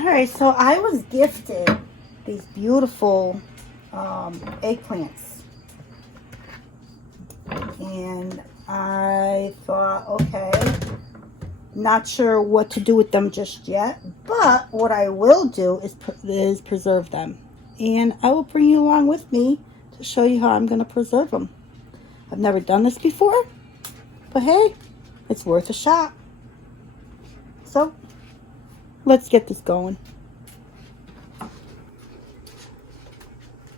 All right, so I was gifted these beautiful eggplants, and I thought, okay, not sure what to do with them just yet, but what I will do is preserve them, and I will bring you along with me to show you how I'm going to preserve them. I've never done this before, but hey, it's worth a shot. So let's get this going.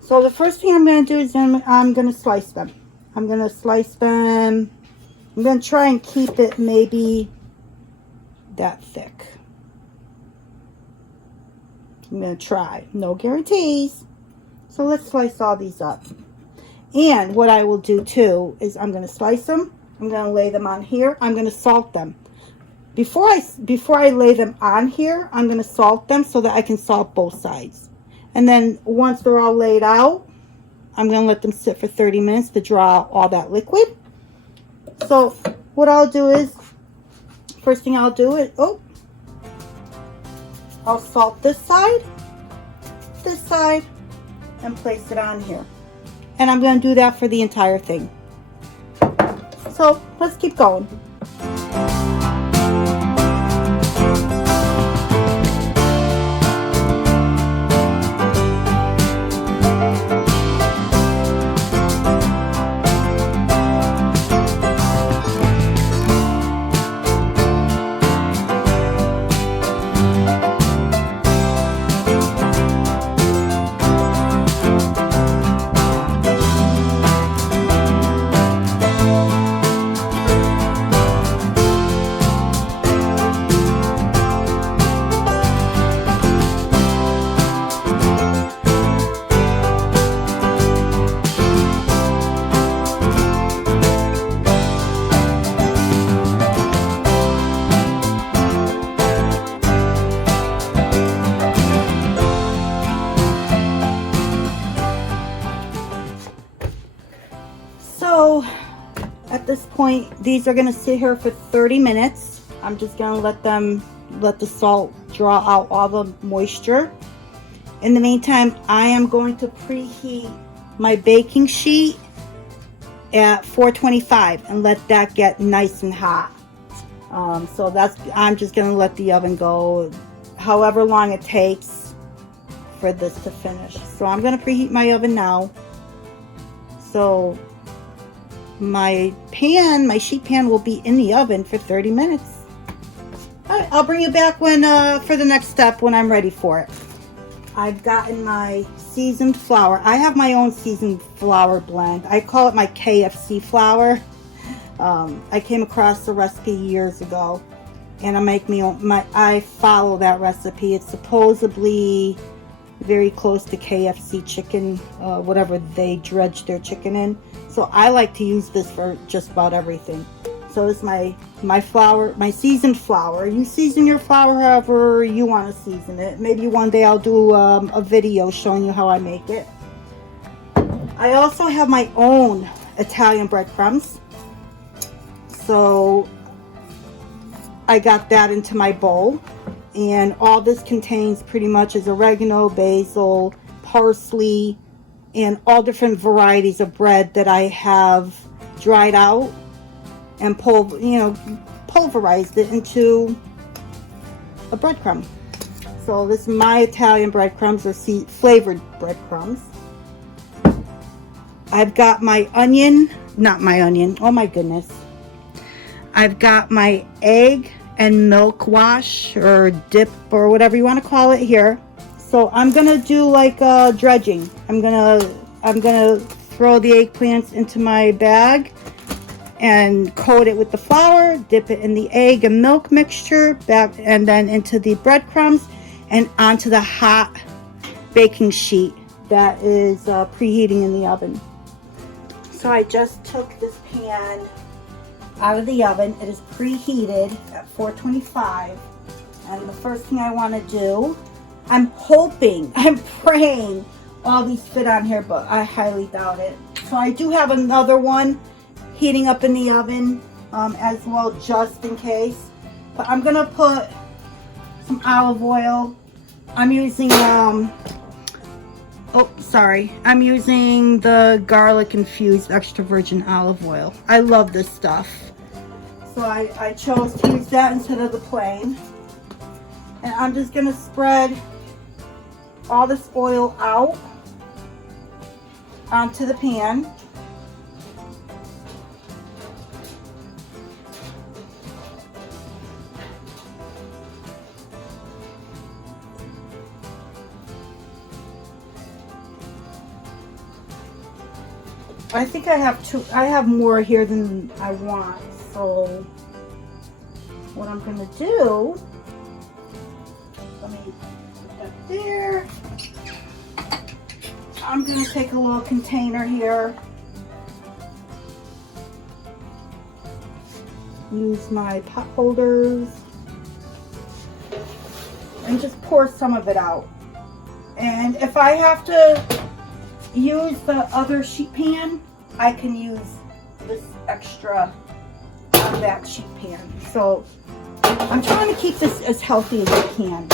So the first thing I'm going to do is I'm going to slice them. I'm going to slice them. I'm going to try and keep it maybe that thick. I'm going to try. No guarantees. So let's slice all these up. And what I will do too is I'm going to slice them. I'm going to lay them on here. I'm going to salt them. Before I lay them on here, I'm going to salt them so that I can salt both sides. And then once they're all laid out, I'm going to let them sit for 30 minutes to draw out all that liquid. So what I'll do is, first thing I'll do is, I'll salt this side, and place it on here. And I'm going to do that for the entire thing. So let's keep going. So at this point, these are going to sit here for 30 minutes. I'm just going to let the salt draw out all the moisture. In the meantime, I am going to preheat my baking sheet at 425 and let that get nice and hot. So I'm just going to let the oven go however long it takes for this to finish. So I'm going to preheat my oven now. So my sheet pan will be in the oven for 30 minutes. All right, I'll bring you back when for the next step when I'm ready for it. I've gotten my seasoned flour. I have my own seasoned flour blend. I call it my KFC flour. I came across the recipe years ago, and I follow that recipe. It's supposedly very close to KFC chicken, whatever they dredge their chicken in. So I like to use this for just about everything. So it's my flour, my seasoned flour. You season your flour however you want to season it. Maybe one day I'll do a video showing you how I make it. I also have my own Italian breadcrumbs. So I got that into my bowl. And all this contains pretty much is oregano, basil, parsley, and all different varieties of bread that I have dried out and pulverized it into a breadcrumb. So this is my Italian breadcrumbs, or flavored breadcrumbs. I've got my oh my goodness. I've got my egg and milk wash or dip or whatever you want to call it here. So I'm gonna do like dredging. I'm gonna throw the eggplants into my bag and coat it with the flour, dip it in the egg and milk mixture, back and then into the breadcrumbs and onto the hot baking sheet that is preheating in the oven. So I just took this pan out of the oven. It is preheated at 425, and the first thing I want to do, I'm praying all these fit on here, but I highly doubt it. So I do have another one heating up in the oven as well, just in case. But I'm gonna put some olive oil I'm using, oh, sorry. I'm using the garlic infused extra virgin olive oil. I love this stuff. So I chose to use that instead of the plain. And I'm just going to spread all this oil out onto the pan. I think I have more here than I want. So what I'm going to do, let me put that there. I'm going to take a little container here. Use my pot holders. And just pour some of it out. And if I have to use the other sheet pan, I can use this extra on that sheet pan. So I'm trying to keep this as healthy as I can.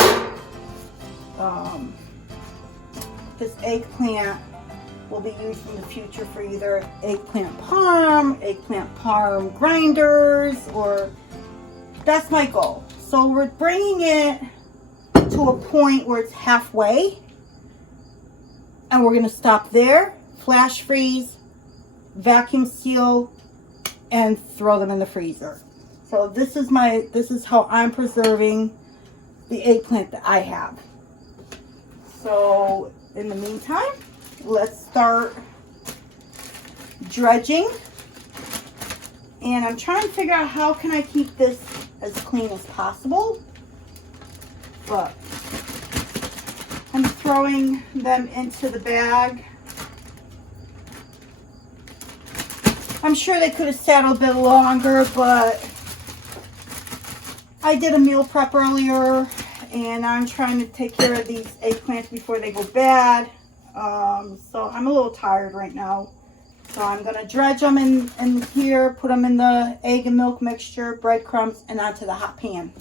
This eggplant will be used in the future for either eggplant parm grinders, or that's my goal. So we're bringing it to a point where it's halfway, and we're going to stop there, flash freeze, vacuum seal, and throw them in the freezer. So this is how I'm preserving the eggplant that I have. So in the meantime, let's start dredging. And I'm trying to figure out how can I keep this as clean as possible. But I'm throwing them into the bag. I'm sure they could have sat a bit longer, but I did a meal prep earlier, and I'm trying to take care of these eggplants before they go bad. So I'm a little tired right now. So I'm going to dredge them in here, put them in the egg and milk mixture, breadcrumbs, and onto the hot pan.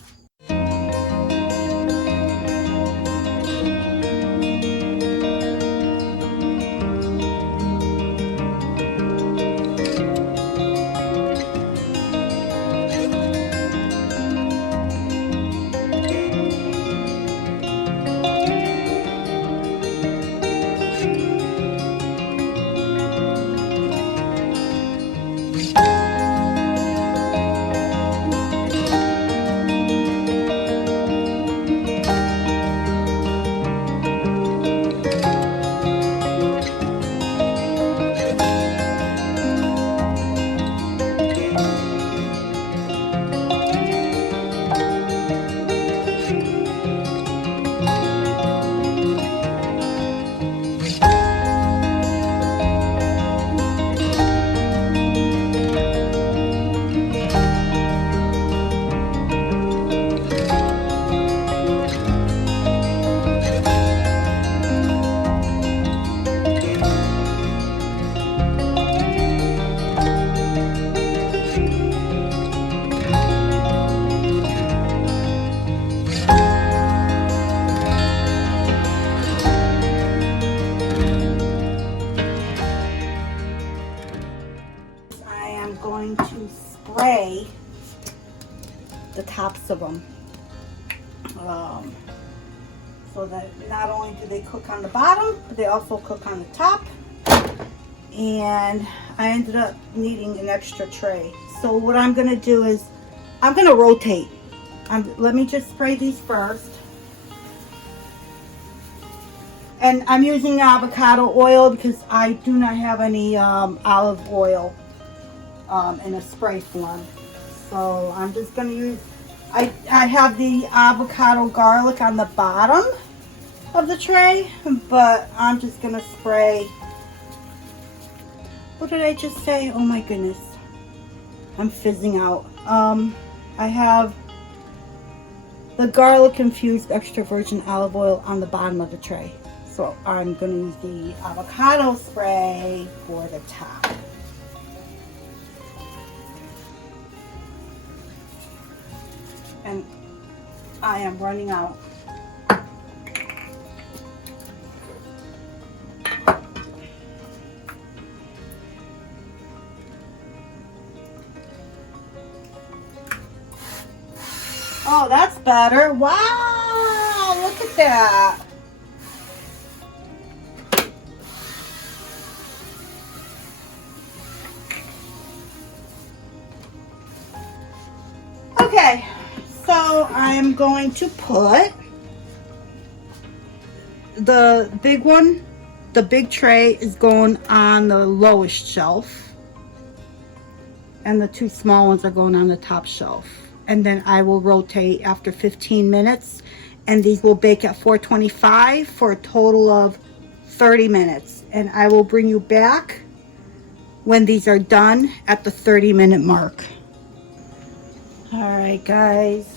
Going to spray the tops of them, so that not only do they cook on the bottom, but they also cook on the top. And I ended up needing an extra tray. So what I'm going to do is I'm going to rotate. Let me just spray these first. And I'm using avocado oil because I do not have any olive oil in a spray form. So I'm just going to use, I have the avocado garlic on the bottom of the tray, but I'm just going to spray. What did I just say? Oh my goodness. I'm fizzing out. I have the garlic infused extra virgin olive oil on the bottom of the tray. So I'm going to use the avocado spray for the top. And I am running out. Oh, that's better. Wow, look at that. Okay, so I'm going to put the big one, the big tray is going on the lowest shelf, and the two small ones are going on the top shelf. And then I will rotate after 15 minutes, and these will bake at 425 for a total of 30 minutes. And I will bring you back when these are done at the 30-minute mark. All right, guys,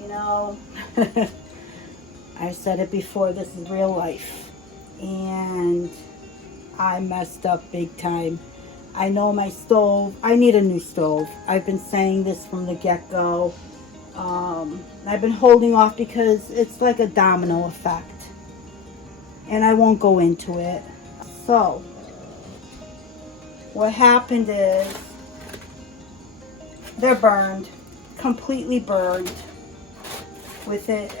you know, I said it before, this is real life, and I messed up big time. I know my stove, I need a new stove. I've been saying this from the get-go. I've been holding off because it's like a domino effect, and I won't go into it. So what happened is they're burned, completely burned with it.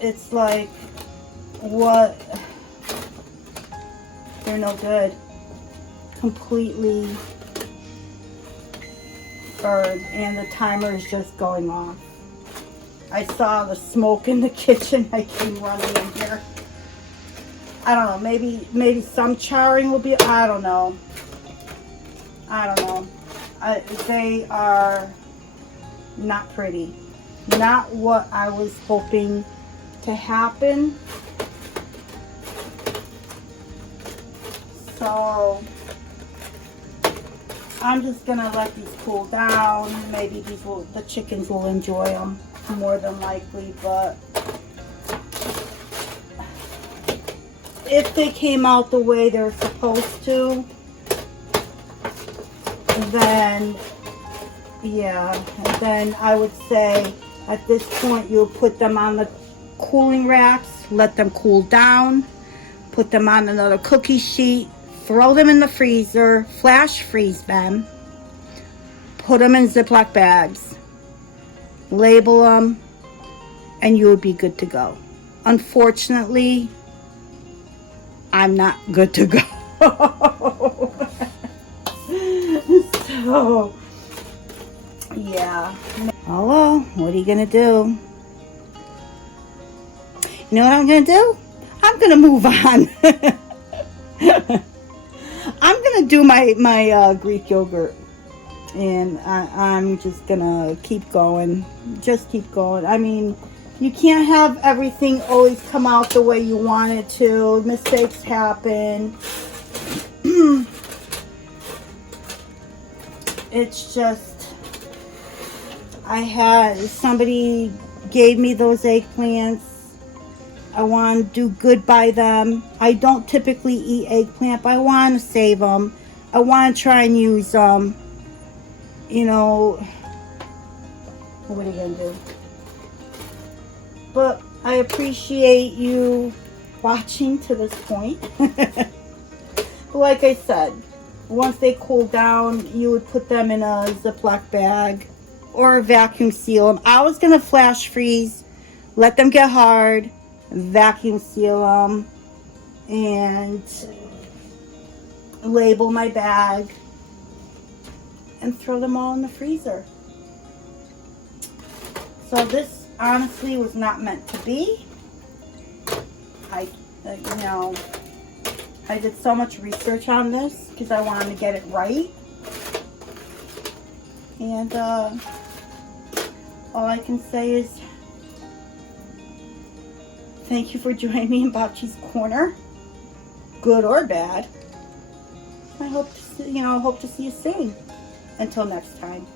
It's like, what? They're no good. Completely burned, and the timer is just going off. I saw the smoke in the kitchen. I came running in here. I don't know, maybe some charring will be, I don't know. They are not pretty. Not what I was hoping to happen. So I'm just gonna let these cool down. Maybe the chickens will enjoy them more than likely, but if they came out the way they're supposed to, then yeah, and then I would say at this point you'll put them on the cooling racks, let them cool down, put them on another cookie sheet, throw them in the freezer, flash freeze them, put them in Ziploc bags, label them, and you would be good to go. Unfortunately, I'm not good to go. So, yeah. Oh well, what are you gonna do? You know what I'm gonna do? I'm gonna move on. I'm gonna do my Greek yogurt, and I'm just gonna keep going. Just keep going. I mean, you can't have everything always come out the way you want it to. Mistakes happen. It's just, somebody gave me those eggplants. I want to do good by them. I don't typically eat eggplant, but I want to save them. I want to try and use them. You know, what are you going to do? But I appreciate you watching to this point. Like I said, once they cool down, you would put them in a Ziploc bag or vacuum seal them. I was going to flash freeze, let them get hard, vacuum seal them, and label my bag and throw them all in the freezer. So this honestly was not meant to be. I did so much research on this because I wanted to get it right. And all I can say is thank you for joining me in Bocce's Corner, good or bad. I hope to see you soon. Until next time.